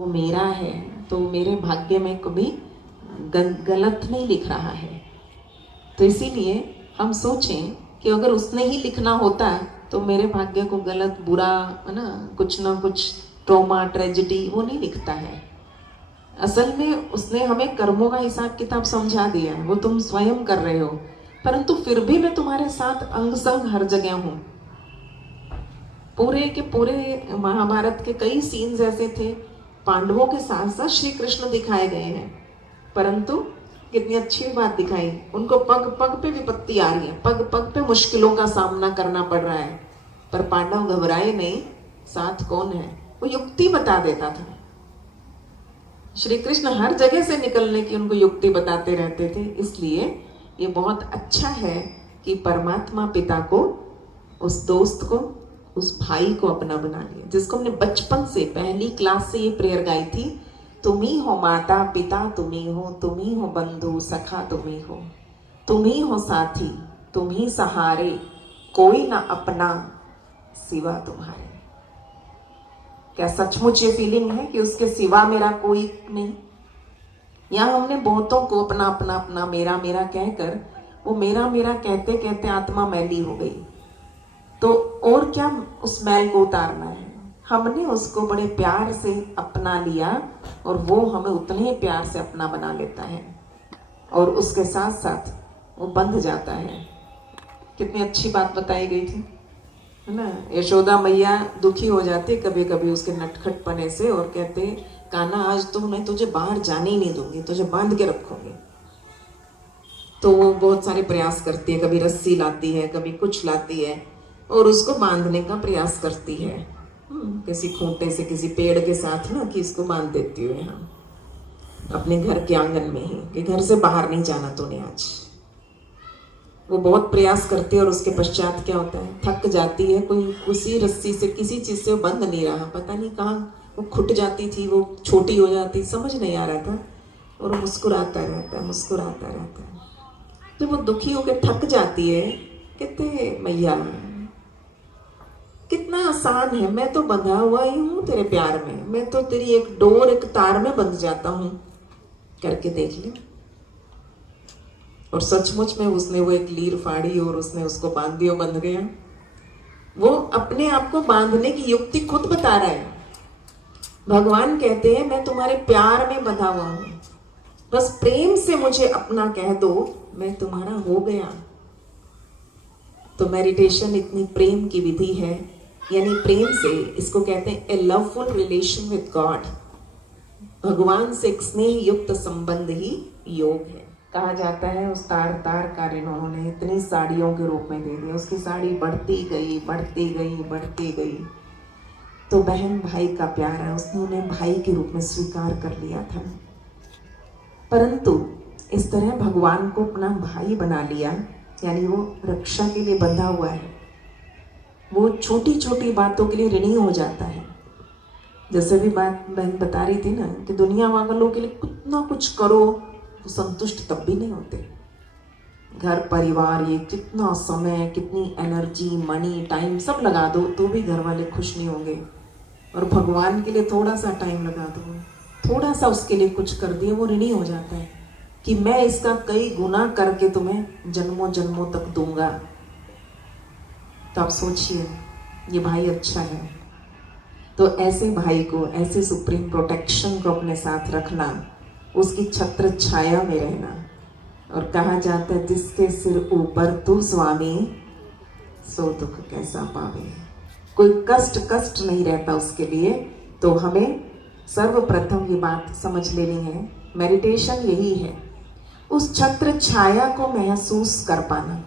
वो मेरा है तो मेरे भाग्य में कभी गलत नहीं लिख रहा है। तो इसीलिए हम सोचें कि अगर उसने ही लिखना होता तो मेरे भाग्य को गलत बुरा है ना कुछ ट्रॉमा ट्रेजेडी वो नहीं लिखता है। असल में उसने हमें कर्मों का हिसाब किताब समझा दिया है, वो तुम स्वयं कर रहे हो, परंतु फिर भी मैं तुम्हारे साथ अंग संग हर जगह हूं। पूरे के पूरे महाभारत के कई सीन्स ऐसे थे, पांडवों के साथ साथ श्री कृष्ण दिखाए गए हैं, परंतु कितनी अच्छी बात दिखाई, उनको पग पग पे विपत्ति आ रही है, पग पग पे मुश्किलों का सामना करना पड़ रहा है, पर पांडव घबराए नहीं। साथ कौन है, वो युक्ति बता देता था। श्री कृष्ण हर जगह से निकलने की उनको युक्ति बताते रहते थे। इसलिए ये बहुत अच्छा है कि परमात्मा पिता को, उस दोस्त को, उस भाई को अपना बना लिया, जिसको हमने बचपन से पहली क्लास से ये प्रेयर गाई थी, तुम ही हो माता पिता, तुम ही हो बंधु सखा, तुम ही हो साथी, तुम ही सहारे, कोई ना अपना सिवा तुम्हारे। क्या सचमुच ये फीलिंग है कि उसके सिवा मेरा कोई नहीं? यहाँ हमने बहुतों को अपना अपना अपना मेरा मेरा कहकर, वो मेरा मेरा कहते कहते आत्मा मैली हो गई। तो और क्या उस मैल को उतारना है? हमने उसको बड़े प्यार से अपना लिया और वो हमें उतने प्यार से अपना बना लेता है और उसके साथ साथ वो बंध जाता है। कितनी अच्छी बात बताई गई थी, है ना। यशोदा मैया दुखी हो जाती कभी कभी उसके नटखटपने से और कहते, कान्हा आज तो मैं तुझे बाहर जाने ही नहीं दूंगी, तुझे बांध के रखूंगी। तो वो बहुत सारे प्रयास करती है, कभी रस्सी लाती है, कभी कुछ लाती है और उसको बांधने का प्रयास करती है, किसी खूंटे से, किसी पेड़ के साथ ना, कि इसको बांध देती हूँ यहाँ अपने घर के आंगन में ही, कि घर से बाहर नहीं जाना तूने आज। वो बहुत प्रयास करती है और उसके पश्चात क्या होता है, थक जाती है, कोई उसी रस्सी से किसी चीज से वो बंध नहीं रहा, पता नहीं कहाँ वो खुट जाती थी, वो छोटी हो जाती, समझ नहीं आ रहा था, और वो मुस्कुराता रहता है, मुस्कुराता रहता है। जब वो दुखी होकर थक जाती है, कहते मैया कितना आसान है, मैं तो बंधा हुआ ही हूँ तेरे प्यार में, मैं तो तेरी एक डोर, एक तार में बंध जाता हूँ, करके देख ले। और सचमुच में उसने वो एक लीर फाड़ी और उसने उसको बांध दिया, बंध गया। वो अपने आप को बांधने की युक्ति खुद बता रहा है। भगवान कहते हैं मैं तुम्हारे प्यार में बंधा हुआ हूं, बस प्रेम से मुझे अपना कह दो, मैं तुम्हारा हो गया। तो मेडिटेशन इतनी प्रेम की विधि है, यानी प्रेम से, इसको कहते हैं ए लवफुल रिलेशन विद गॉड। भगवान से एक स्नेह युक्त संबंध ही योग है। कहा जाता है उस तार का ऋण उन्होंने इतनी साड़ियों के रूप में दे दिया, उसकी साड़ी बढ़ती गई बढ़ती गई बढ़ती गई। तो बहन भाई का प्यार है, उसने उन्हें भाई के रूप में स्वीकार कर लिया था, परंतु इस तरह भगवान को अपना भाई बना लिया, यानी वो रक्षा के लिए बंधा हुआ है, वो छोटी छोटी बातों के लिए ऋणी हो जाता है। जैसे भी बात बहन बता रही थी ना, कि दुनिया वालों के लिए कितना कुछ करो तो संतुष्ट तब भी नहीं होते। घर परिवार, ये कितना समय, कितनी एनर्जी, मनी, टाइम सब लगा दो तो भी घर वाले खुश नहीं होंगे। और भगवान के लिए थोड़ा सा टाइम लगा दो, थोड़ा सा उसके लिए कुछ कर दिया, वो ऋणी हो जाता है कि मैं इसका कई गुना करके तुम्हें जन्मों जन्मों तक दूंगा। तो आप सोचिए ये भाई अच्छा है। तो ऐसे भाई को, ऐसे सुप्रीम प्रोटेक्शन को अपने साथ रखना, उसकी छत्र छाया में रहना। और कहा जाता है जिसके सिर ऊपर तू स्वामी, सो दुख कैसा पावे। कोई कष्ट नहीं रहता उसके लिए। तो हमें सर्वप्रथम ये बात समझ लेनी है, मेडिटेशन यही है, उस छत्र छाया को महसूस कर पाना,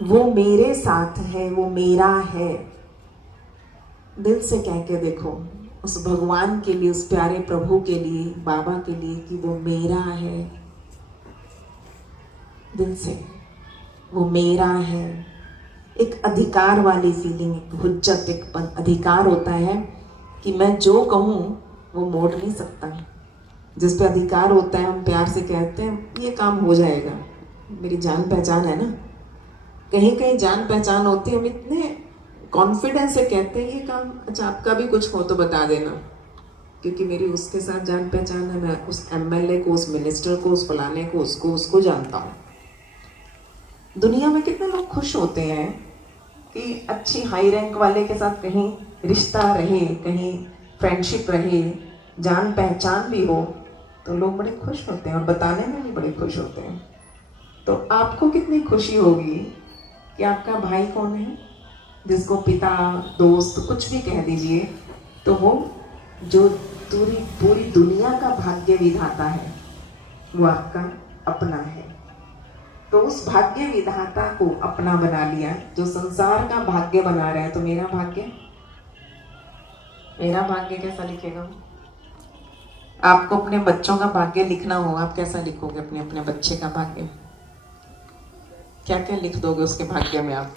वो मेरे साथ है, वो मेरा है। दिल से कह के देखो उस भगवान के लिए, उस प्यारे प्रभु के लिए, बाबा के लिए, कि वो मेरा है। दिल से वो मेरा है। एक अधिकार वाली फीलिंग, एक हुज्जत, एक अधिकार होता है कि मैं जो कहूँ वो मोड़ नहीं सकता। जिस पे अधिकार होता है हम प्यार से कहते हैं ये काम हो जाएगा, मेरी जान पहचान है ना। कहीं कहीं जान पहचान होती है, हम इतने कॉन्फिडेंस से कहते हैं ये काम, अच्छा आपका भी कुछ हो तो बता देना, क्योंकि मेरी उसके साथ जान पहचान है, मैं उस एमएलए को, उस मिनिस्टर को, उस फलाने को, उसको जानता हूँ। दुनिया में कितने लोग खुश होते हैं कि अच्छी हाई रैंक वाले के साथ कहीं रिश्ता रहे, कहीं फ्रेंडशिप रहे, जान पहचान भी हो, तो लोग बड़े खुश होते हैं और बताने में भी बड़े खुश होते हैं। तो आपको कितनी खुशी होगी कि आपका भाई कौन है, जिसको पिता, दोस्त कुछ भी कह दीजिए, तो वो जो पूरी दुनिया का भाग्य विधाता है वो आपका अपना है। तो उस भाग्य विधाता को अपना बना लिया, जो संसार का भाग्य बना रहा है। तो मेरा भाग्य कैसा लिखेगा? आपको अपने बच्चों का भाग्य लिखना हो, आप कैसा लिखोगे अपने अपने बच्चे का भाग्य? क्या क्या लिख दोगे उसके भाग्य में आप?